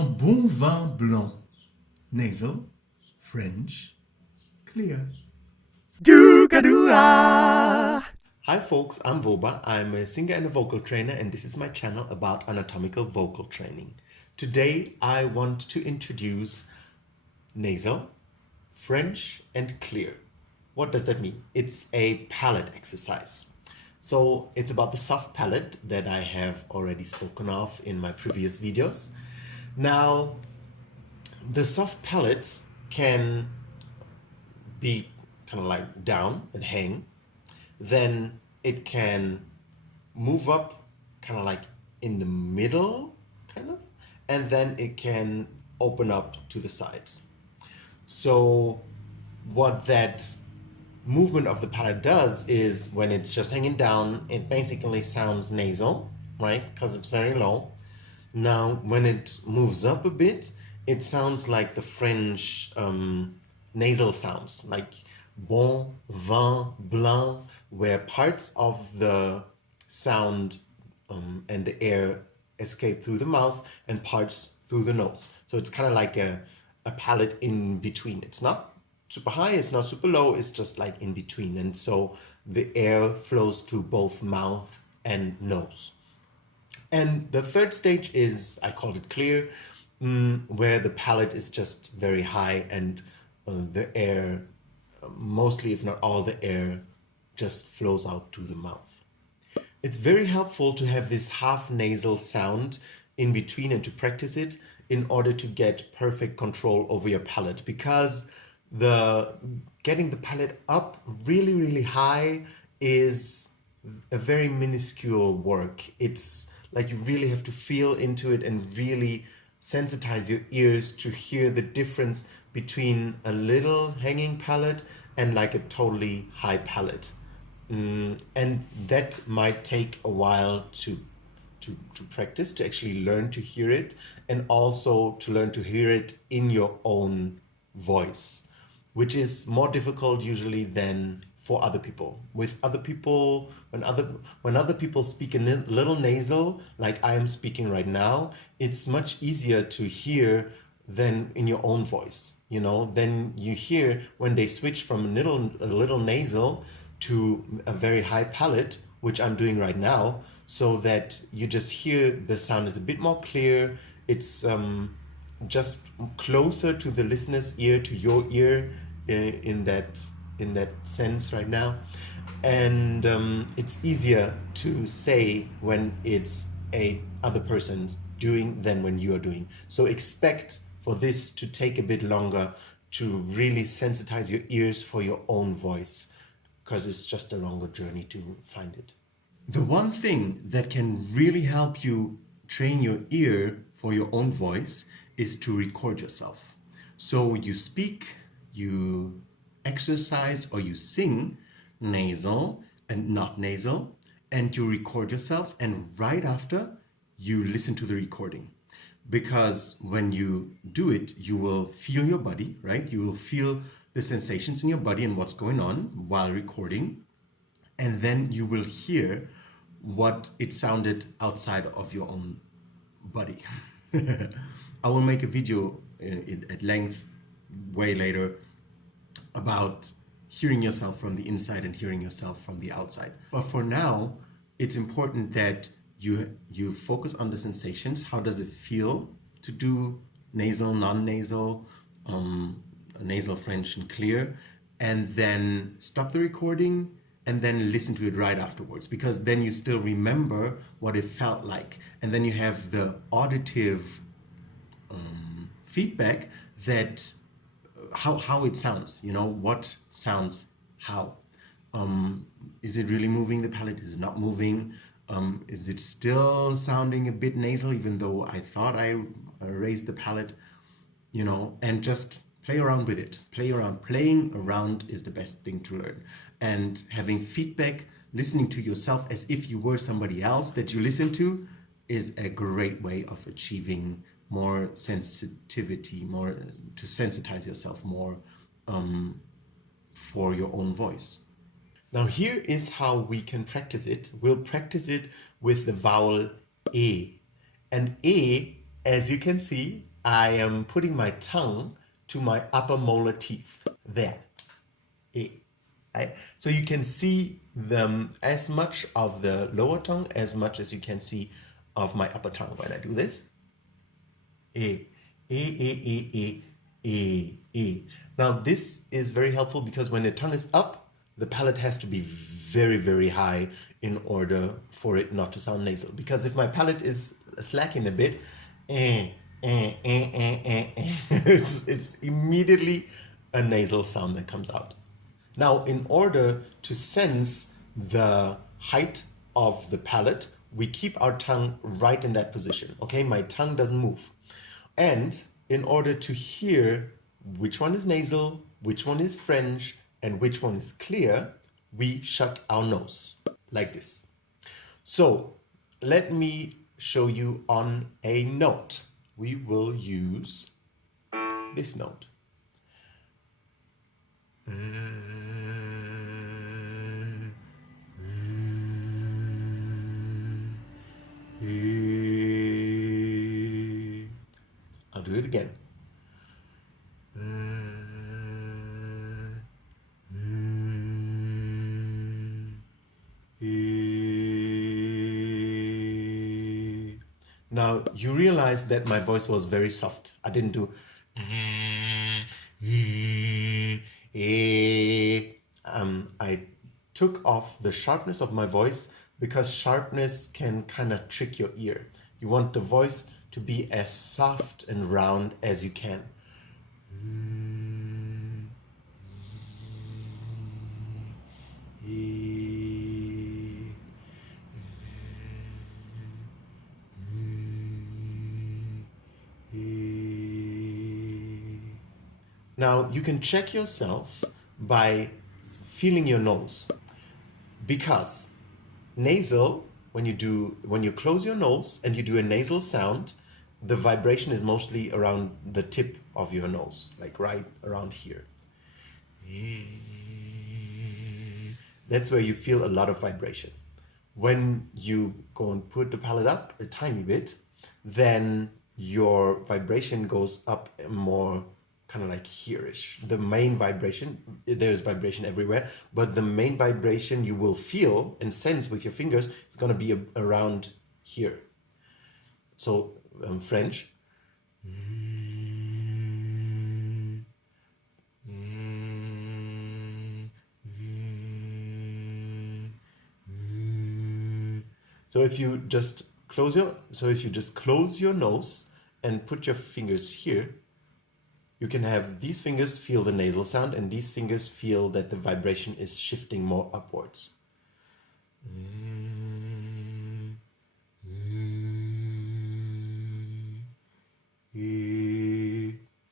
Un bon vin blanc. Nasal, French, clear. Hi folks, I'm Voba. I'm a singer and a vocal trainer, and this is my channel about anatomical vocal training. Today I want to introduce nasal, French, and clear. What does that mean? It's a palate exercise. So it's about the soft palate that I have already spoken of in my previous videos. Now, the soft palate can be kind of like down and hang. Then it can move up kind of like in the middle, kind of, and then it can open up to the sides. So what that movement of the palate does is when it's just hanging down, it basically sounds nasal, right? Because it's very low. Now, when it moves up a bit, it sounds like the French nasal sounds, like bon, vin, blanc, where parts of the sound and the air escape through the mouth and parts through the nose. So it's kind of like a palate in between. It's not super high, it's not super low, it's just like in between. And so the air flows through both mouth and nose. And the third stage is, I call it clear, where the palate is just very high and the air, mostly if not all the air, just flows out through the mouth. It's very helpful to have this half nasal sound in between and to practice it in order to get perfect control over your palate, because getting the palate up really, really high is a very minuscule work. It's like you really have to feel into it and really sensitize your ears to hear the difference between a little hanging palate and like a totally high palate. And that might take a while to practice, to actually learn to hear it, and also to learn to hear it in your own voice, which is more difficult usually than for other people. With other people, when other people speak a little nasal, like I am speaking right now, it's much easier to hear than in your own voice. You know, then you hear when they switch from a little nasal to a very high palate, which I'm doing right now, so that you just hear the sound is a bit more clear. It's just closer to the listener's ear, to your ear, in that sense right now. And it's easier to say when it's a other person's doing than when you are doing. So expect for this to take a bit longer to really sensitize your ears for your own voice, because it's just a longer journey to find it. The one thing that can really help you train your ear for your own voice is to record yourself. So you speak, you exercise, or you sing nasal and not nasal, and you record yourself, and right after you listen to the recording. Because when you do it, you will feel your body, right? You will feel the sensations in your body and what's going on while recording. And then you will hear what it sounded outside of your own body. I will make a video at length way later about hearing yourself from the inside and hearing yourself from the outside. But for now, it's important that you focus on the sensations. How does it feel to do nasal, non-nasal, nasal, French, and clear? And then stop the recording and then listen to it right afterwards, because then you still remember what it felt like. And then you have the auditive feedback that how it sounds, you know, what sounds how. Is it really moving the palate? Is it not moving? Is it still sounding a bit nasal, even though I thought I raised the palate, you know? And just play around with it. Play around. Playing around is the best thing to learn. And having feedback, listening to yourself as if you were somebody else that you listen to, is a great way of achieving more sensitivity, more to sensitize yourself more for your own voice. Now here is how we can practice it. We'll practice it with the vowel E. And E, as you can see, I am putting my tongue to my upper molar teeth. There. Right? So you can see as much of the lower tongue as much as you can see of my upper tongue when I do this. Now this is very helpful because when the tongue is up, the palate has to be very, very high in order for it not to sound nasal. Because if my palate is slacking a bit, it's immediately a nasal sound that comes out. Now, in order to sense the height of the palate, we keep our tongue right in that position. Okay, my tongue doesn't move. And in order to hear which one is nasal, which one is French, and which one is clear, we shut our nose like this. So let me show you on a note. We will use this note. I'll do it again. Now you realize that my voice was very soft. I didn't do I took off the sharpness of my voice because sharpness can kind of trick your ear. You want the voice to be as soft and round as you can. Now you can check yourself by feeling your nose, because nasal, when you close your nose and you do a nasal sound, the vibration is mostly around the tip of your nose, like right around here. That's where you feel a lot of vibration. When you go and put the palate up a tiny bit, then your vibration goes up more kind of like here-ish. The main vibration, there's vibration everywhere, but the main vibration you will feel and sense with your fingers is going to be around here. So French. So if you just close your nose and put your fingers here, you can have these fingers feel the nasal sound and these fingers feel that the vibration is shifting more upwards.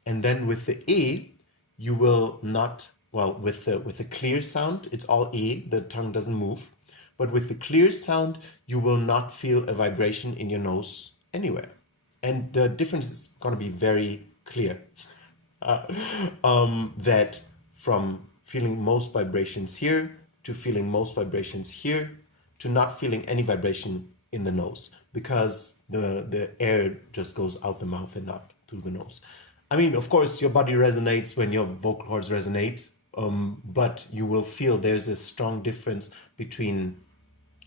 And then with the E, you will not, well, with the clear sound, it's all E, the tongue doesn't move. But with the clear sound, you will not feel a vibration in your nose anywhere. And the difference is going to be very clear. That from feeling most vibrations here to feeling most vibrations here to not feeling any vibration in the nose, because the air just goes out the mouth and not through the nose. I mean, of course, your body resonates when your vocal cords resonate, but you will feel there's a strong difference between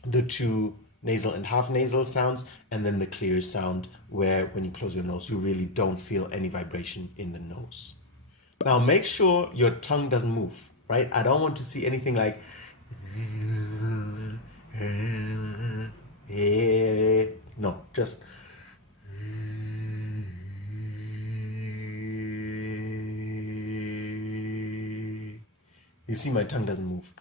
the two nasal and half nasal sounds and then the clear sound, where when you close your nose, you really don't feel any vibration in the nose. Now make sure your tongue doesn't move, right? I don't want to see anything like no, just you see my tongue doesn't move.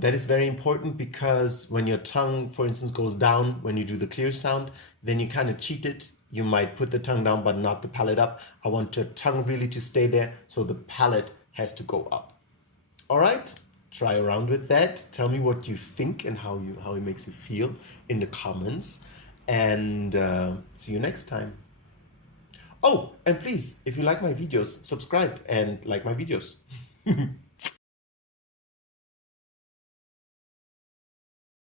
That is very important, because when your tongue, for instance, goes down when you do the clear sound, then you kind of cheat it. You might put the tongue down but not the palate up. I want your tongue really to stay there, so the palate has to go up. All right, try around with that. Tell me what you think and how it makes you feel in the comments. And see you next time. Oh, and please, if you like my videos, subscribe and like my videos.